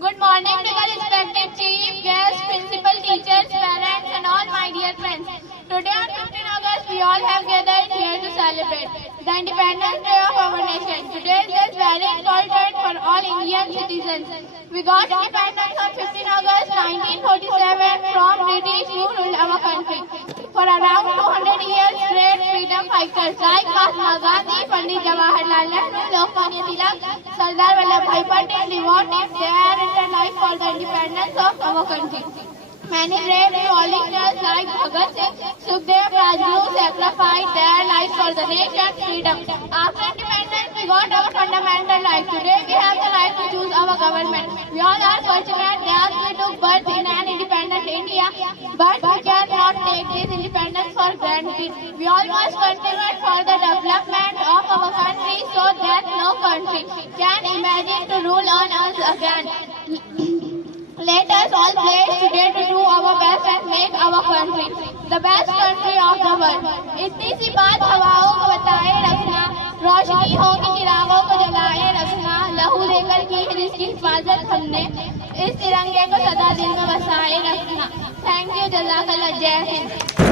Good morning to the respected chief, guests, principal, teachers, parents and all my dear friends. Today on 15 August we all have gathered here to celebrate the Independence Day of our nation. Today is very important for all Indian citizens. We got independence on 15 August 1947 from British who ruled our country. For around 200 years, great freedom fighters like Mahatma Gandhi, Pandit Jawaharlal Nehru, Lokmanya Tilak, Sardar Vallabhbhai Patel devoted their entire life for the independence of our country. Many brave volunteers like Bhagat Singh, Sukhdev, Rajguru sacrificed their lives for the nation's freedom. After independence, we got our fundamental rights. Today, we have the right to choose our government. We all are fortunate that we took birth in an independent India, but we cannot take this independence for granted. We all must contribute for the development of our country so that no country can imagine to rule on us again. Let us all pledge today to do our best and make our country the best country of the world. इतनी सी बात हवाओं को बताए रखना, रोशनी होगी चिरागों को जलाए रखना, लहू देकर की है जिसकी हिफाजत हमने, इस तिरंगे को सदा दिल में बसाए रखना। थैंक यू, जज़ाकल्लाह, जय हिंद।